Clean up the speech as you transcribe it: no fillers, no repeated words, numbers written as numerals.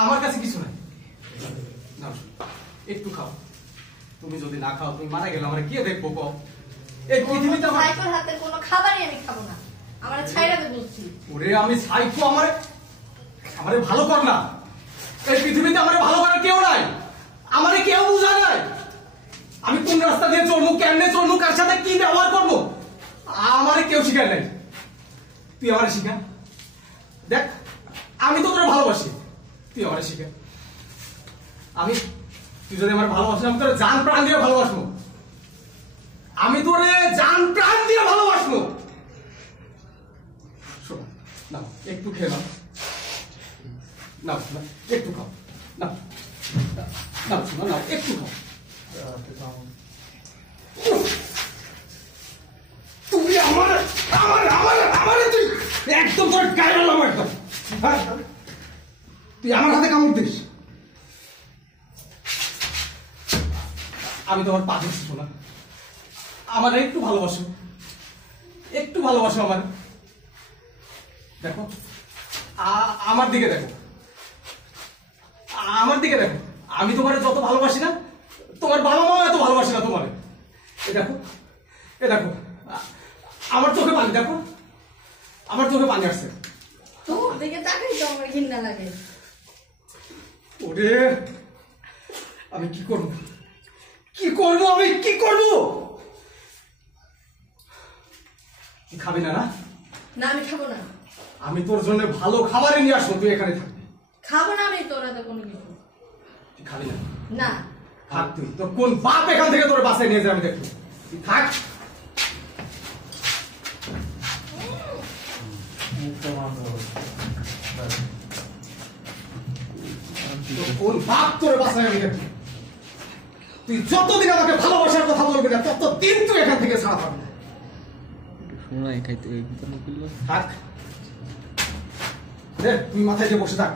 আমার কাছে কিছু নাই। নাও একটু খাও। তুমি যদি না খাও তুমি মারা গেলে আমরা কে দেখবো কও? এই পৃথিবীতে আমার সাইকোর হাতে কোনো খাবারই আমি খাবো না। আমার ছাইরা দে বলছি। ওরে আমি সাইকো, আমারে ভালো কর না। এই পৃথিবীতে আমারে ভালো করার কেউ নাই, আমারে কেউ বুঝা নাই। আমি কোন রাস্তা দিয়ে চলবো, কেমনে চলবো, কার সাথে কি ব্যবহার করবো আমারে কেউ শিখায় নাই। তুই আমারে শিখা। দেখ আমি তো তোরে ভালোবাসি, তুই আমারে শিখা। তুই যদি আমার ভালোবাসি আমি তোরে জান প্রাণ দিয়ে ভালোবাসবো। আমি তোরে জান প্রাণ দিয়ে ভালোবাসবো। শোনো নাও একটু খেয়ে নাও, নাও একটু খাও, নাও নাও শোনো নাও একটু খাও। তুই আমার তুই একদম তোর গায়ে লাগাম একদম। তুই আমার হাতে কামড় দিস। আমি তোমার পা দিচ্ছি শোনা, আমার একটু ভালোবাসো, একটু ভালোবাসো আমার। দেখো আমার দিকে দেখো, আমার দিকে দেখো। আমি তোমার যত ভালোবাসি না, তোমার বাবা মা এত ভালোবাসি না তোমার। এ দেখো আমার চোখে পানি, দেখো আমার চোখে পানি আসছে। তোর দিকে তাকাই তো আমার ঘৃণা লাগে। ওরে আমি কি করবো, আমি কি করবো? তুই খাবি না? না আমি খাবো না। আমি তোর জন্য ভালো খাবারে নিয়ে আসবো, তুই এখানে থাকবি। খাবো না আমি তোর হাতে কোনো কিছু। তুই খাবি না? না থাক। তুই তো কোন বাপ এখান থেকে তোর বাসায় নিয়ে যাবে আমি দেখবো। তুই থাক। কোন বাপ তোর বাসায় আমি দেখবো। তুই যতদিন আমাকে ভালোবাসার কথা বলবি না ততদিন তুই এখান থেকে ছাড়া পাবি না। শোনাই খাইতে থাক, তুই মাথায় যে বসে থাক।